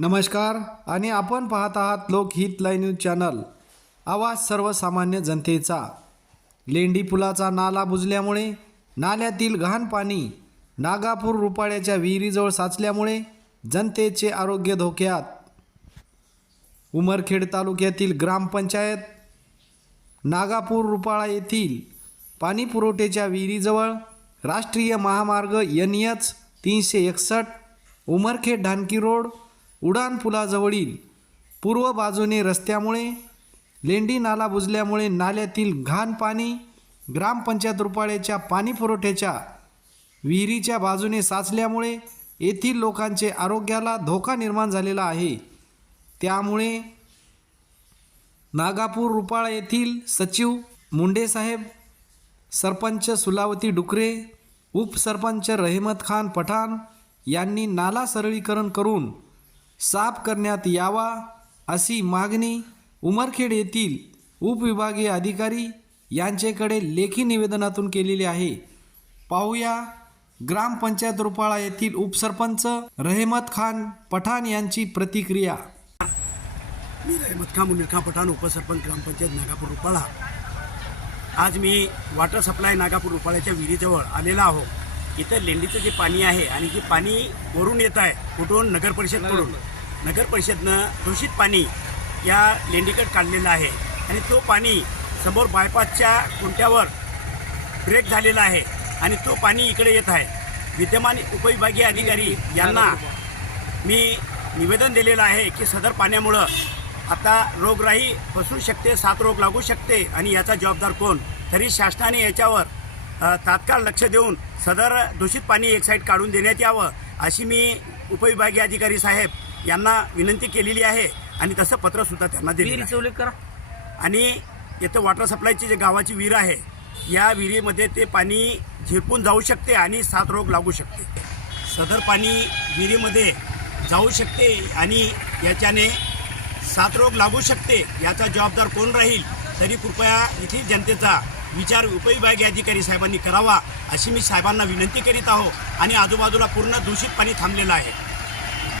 नमस्कार आणि आपण पाहत आहात लोकहित लाईव्ह न्यूज चॅनल. आवाज सर्वसामान्य जनतेचा. लेंडी पुलाचा नाला बुजल्यामुळे नाल्यातील घाण पाणी नागापूर रुपाळ्याच्या विहिरीजवळ साचल्यामुळे जनतेचे आरोग्य धोक्यात. उमरखेड तालुक्यातील ग्रामपंचायत नागापूर रुपाळा येथील पाणी पुरवठ्याच्या विहिरीजवळ राष्ट्रीय महामार्ग NH 361 उमरखेड ढानकी रोड उडान पुलाजवळील पूर्व बाजूने रस्त्यामुळे लेंडी नाला बुजल्यामुळे नाल्यातील घाण पाणी ग्रामपंचायत रुपाळ्याच्या पाणी पुरवठ्याच्या विहिरीच्या बाजूने साचल्यामुळे येथील लोकांचे आरोग्याला धोका निर्माण झालेला आहे. त्यामुळे नागापूर रुपाळा येथील सचिव मुंडेसाहेब, सरपंच सुलावती डुकरे, उपसरपंच रहमत खान पठाण यांनी नाला सरळीकरण करून साफ करण्यात यावा अशी मागणी उमरखेड येथील उपविभागीय अधिकारी यांच्याकडे लेखी निवेदनातून केलेली आहे. पाहूया ग्रामपंचायत रुपाळा येथील उपसरपंच रहमत खान पठाण यांची प्रतिक्रिया. मी रहमत खान मुनीर पठाण, उपसरपंच ग्रामपंचायत नागापूर रुपाळा. आज मी वॉटर सप्लाय नागापूर रुपाळ्याच्या विहिरीजवळ आलेला आहो. इथं लेंडीचं जे पाणी आहे आणि जे पाणी वरून येत आहे कुठून नगरपरिषदकडून, नगरपरिषदनं दूषित पाणी या लेंडीकडे काढलेलं आहे आणि तो पाणी समोर बायपासच्या कुंट्यावर ब्रेक झालेला आहे आणि तो पाणी इकडे येत आहे. विद्यमान उपविभागीय अधिकारी यांना मी निवेदन दिलेलं आहे की सदर पाण्यामुळं आता रोगराई पसरू शकते, 7 रोग लागू शकते आणि याचा जबाबदार कोण? तरी शासनाने याच्यावर तात्काळ लक्ष देऊन सदर दूषित पाणी एक साईड काढून देण्यात यावं अशी मी उपविभागीय अधिकारी साहेब यांना विनंती केलेली आहे आणि तसं पत्रसुद्धा त्यांना दिलेलं आहे. आणि इथं वॉटर सप्लायची जे गावाची विहीर आहे या विहिरीमध्ये ते पाणी झिरपून जाऊ शकते आणि 7 रोग लागू शकते. सदर पाणी विहिरीमध्ये जाऊ शकते आणि याच्याने 7 रोग लागू शकते. याचा जबाबदार कोण राहील? तरी कृपया येथील जनतेचा विचार उपविभागीय अधिकारी साहेबांनी करावा अशी मी साहेबांना विनंती करीत आहो. आणि आजूबाजूला पूर्ण दूषित पाणी थांबलेलं आहे.